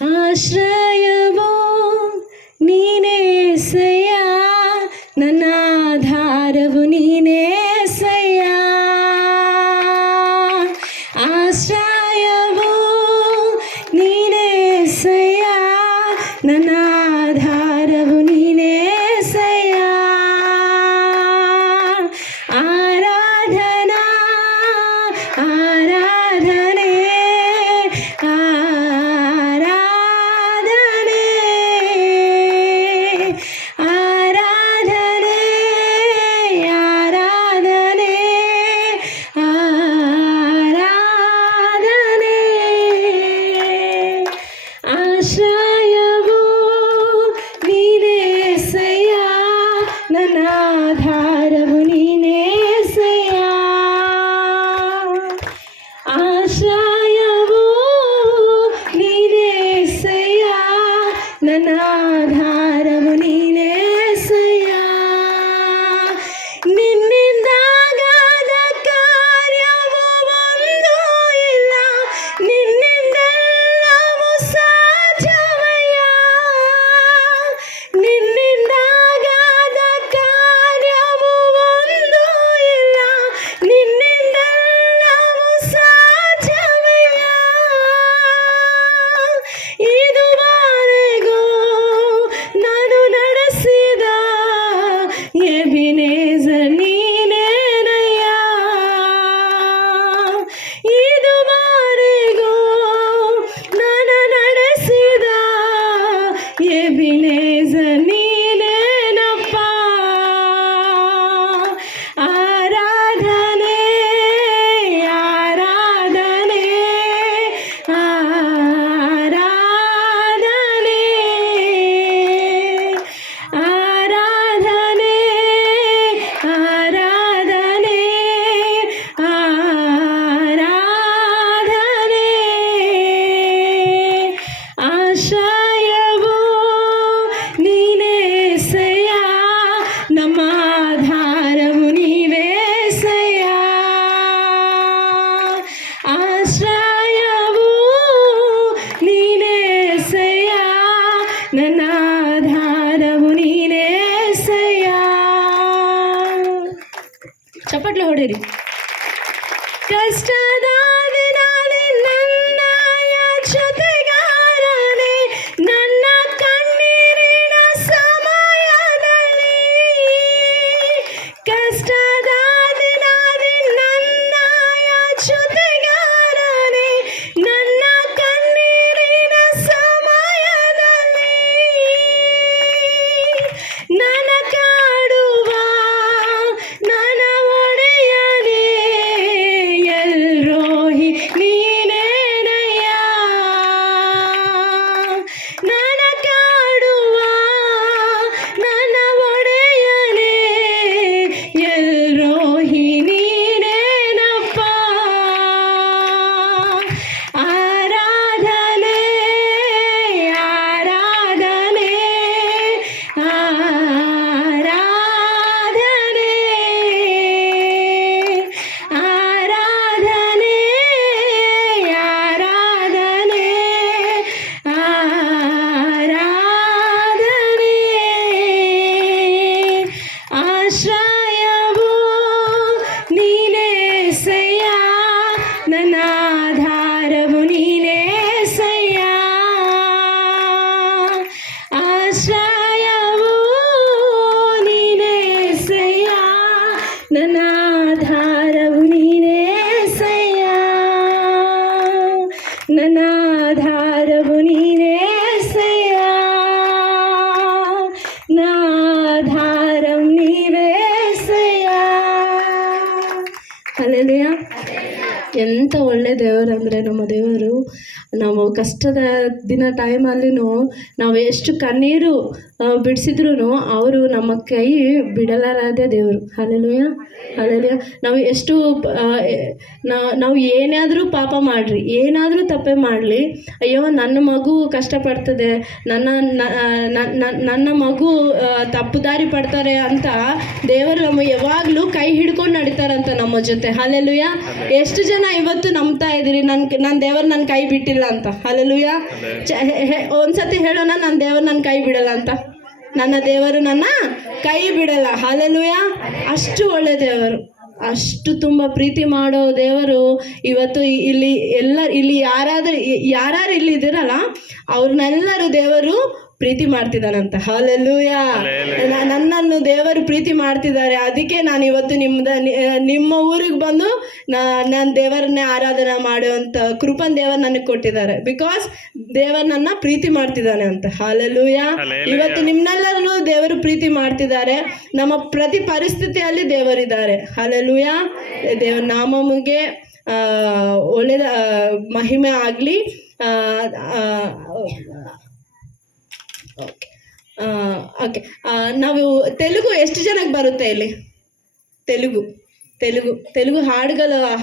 ಆಶ್ರಯವೋ ನೀನೇಸಯ್ಯ, ನನ್ನ ಆಧಾರವು ನೀನೇಸಯ್ಯ. ಆಶ್ರಯವೋ ನೀನೇಸಯ್ಯ, ನನ್ನ ಆಧಾರವು ನೀನೇಸಯ್ಯ. ಆರಾಧನಾ ಆರಾಧನೆ ಆರಾಧನೆ ಆರಾಧನೆ ಆರಾಧನೆ ಆರಾಧನೆ. ಆಶ್ರಯವೋ ನೀನೇಸಯ್ಯ, ನನ್ನ ಆಧಾರವು ನೀನೇಸಯ್ಯ. ಆಶ್ರಯವೋ ನೀನೇಸಯ್ಯ, ನನ್ನ ಆಧಾರವು ನೀನೇಸಯ್ಯ. ನಿನ್ನಿಂದಾಗದ ಕಾರ್ಯವು ಒಂದೂ ಇಲ್ಲ, ನಿನ್ನಿಂದೆಲ್ಲವೂ ಸಾಧ್ಯವಯ್ಯ. ನಿನ್ನಿಂದಾಗದ ಕಾರ್ಯವು ಒಂದೂ ಇಲ್ಲ, ನಿನ್ನಿಂದೆಲ್ಲವೂ ಸಾಧ್ಯವಯ್ಯ. ಇದುವರೆಗೂ ನಾನು ನಡೆಸಿದ ಎಬಿನೇಜರ್ ನೀನೇನಯ್ಯ. ಇದುವರೆಗೂ ನಾನು ನಡೆಸಿದ ಎಬಿನೇಜರ್ ನೀನೇನಪ್ಪ. ಆರಾಧನೆ ಆರಾಧನೆ ಆರಾಧನೆ ಆರಾಧನೆ ಆರಾಧನೆ ಆರಾಧನೆ. ಆಶ್ರಯವೋ ನೀನೇಸಯ್ಯ, ನಮ್ಮ ಆಧಾರವು ನೀವೇಸಯ್ಯ. ಆಶ್ರಯವೋ ನೀನೇಸಯ್ಯ, ನನ್ನ ಆಧಾರವು ನೀನೇಸಯ್ಯ. ಚಪ್ಪಟ್ಲೆ ಹೊಡೀರಿ. ಕಷ್ಟದ ದಿನದಲ್ಲಿ ನನ್ನಯ ಜೊತೆಗಾರನೇ, ನನ್ನ ಕಣ್ಣೀರಿನ ಸಮಯದಲ್ಲಿ. ಕಷ್ಟದ ದಿನದಲ್ಲಿ ನನ್ನಯ ಜೊತೆಗಾರನೇ, ನನ್ನ ಕಣ್ಣೀರಿನ ಸಮಯದಲ್ಲಿ. ನನ್ನ ಕಾಡುವ ನನ್ನ ಒಡೆಯನೇ, ಎಲ್ರೋಹಿ ನೀನೇನಯ್ಯ. ನನ್ನ ಕಾಡುವ ನನ್ನ ಒಡೆಯನೇ, ಎಲ್ರೋಹಿ ನೀನೇನಪ್ಪ. ಆರಾಧನೆ ಆರಾಧನೆ ಆರಾಧನೆ ಆರಾಧನೆ ಆರಾಧನೆ ಆರಾಧನೆ. ಆಶ್ರಯವೋ ನೀನೇಸಯ್ಯ, ನನ್ನ ಆಧಾರವು ನೀನೇಸಯ್ಯ. ಆಶ್ರಯವೋ ನೀನೇಸಯ್ಯ, ನನ್ನ ಆಧಾರವು ನೀನೇಸಯ್ಯ. ನನ್ನ ಆಧಾರವು ನೀನೇಸಯ್ಯ, ನಾಧಾರವು ನೀವೇಸಯ್ಯ. ಹಲ್ಲೆಲೂಯಾ. ಎಂಥ ಒಳ್ಳೆ ದೇವರಂದರೆ ನಮ್ಮ ದೇವರು. ನಾವು ಕಷ್ಟದ ದಿನ ಟೈಮಲ್ಲಿನೂ ನಾವು ಎಷ್ಟು ಕಣ್ಣೀರು ಬಿಡಿಸಿದ್ರು ಅವರು ನಮ್ಮ ಕೈ ಬಿಡಲಾರದೆ ದೇವರು. Hallelujah hallelujah. ನಾವು ಎಷ್ಟು ನಾವು ಏನಾದರೂ ಪಾಪ ಮಾಡಿರಿ, ಏನಾದರೂ ತಪ್ಪೆ ಮಾಡಲಿ, ಅಯ್ಯೋ ನನ್ನ ಮಗು ಕಷ್ಟಪಡ್ತದೆ, ನನ್ನ ಮಗು ತಪ್ಪು ದಾರಿ ಪಡ್ತಾರೆ ಅಂತ ದೇವರು ನಮ್ಮ ಯಾವಾಗಲೂ ಕೈ ಹಿಡ್ಕೊಂಡು ನಡೀತಾರಂತ ನಮ್ಮ ಜೊತೆ. ಹಲ್ಲೆಲೂಯಾ. ಎಷ್ಟು ಜನ ಇವತ್ತು ನಂಬ್ತಾ ಇದ್ದೀರಿ ನನ್ನ ದೇವರು ನನ್ನ ಕೈ ಬಿಟ್ಟಿಲ್ಲ ಬಿಡಲ್ಲ ಅಂತ. ಹಲ್ಲೆಲೂಯಾ. ಒಂದ್ಸತಿ ಹೇಳೋಣ, ನನ್ನ ದೇವರು ನನ್ನ ಕೈ ಬಿಡಲ್ಲ ಅಂತ. ನನ್ನ ದೇವರು ನನ್ನ ಕೈ ಬಿಡಲ್ಲ. ಹಲ್ಲೆಲೂಯಾ. ಅಷ್ಟು ಒಳ್ಳೆ ದೇವರು, ಅಷ್ಟು ತುಂಬ ಪ್ರೀತಿ ಮಾಡೋ ದೇವರು. ಇವತ್ತು ಇಲ್ಲಿ ಯಾರು ಇಲ್ಲಿ ಇದ್ದೀರಲ್ಲ, ಅವ್ರನ್ನೆಲ್ಲರೂ ದೇವರು ಪ್ರೀತಿ ಮಾಡ್ತಿದ್ದಾನಂತ. ಹಲ್ಲೆಲೂಯಾ. ನನ್ನನ್ನು ದೇವರು ಪ್ರೀತಿ ಮಾಡ್ತಿದ್ದಾರೆ. ಅದಕ್ಕೆ ನಾನು ಇವತ್ತು ನಿಮ್ಮ ಊರಿಗೆ ಬಂದು ನಾನು ದೇವರನ್ನೇ ಆರಾಧನೆ ಮಾಡುವಂಥ ಕೃಪನ್ ದೇವರು ನನಗೆ ಕೊಟ್ಟಿದ್ದಾರೆ. ಬಿಕಾಸ್ ದೇವರು ನನ್ನ ಪ್ರೀತಿ ಮಾಡ್ತಿದ್ದಾನೆ ಅಂತ. ಹಲ್ಲೆಲೂಯಾ. ಇವತ್ತು ನಿಮ್ನೆಲ್ಲರನ್ನು ದೇವರು ಪ್ರೀತಿ ಮಾಡ್ತಿದ್ದಾರೆ. ನಮ್ಮ ಪ್ರತಿ ಪರಿಸ್ಥಿತಿಯಲ್ಲಿ ದೇವರಿದ್ದಾರೆ. ಹಲ್ಲೆಲೂಯಾ. ದೇವರ ನಾಮಕ್ಕೆ ಒಳ್ಳೆದ ಮಹಿಮೆ ಆಗಲಿ. ಓಕೆ, ನಾವು ತೆಲುಗು ಎಷ್ಟು ಜನಕ್ಕೆ ಬರುತ್ತೆ ಇಲ್ಲಿ? ತೆಲುಗು ಹಾಡುಗಳು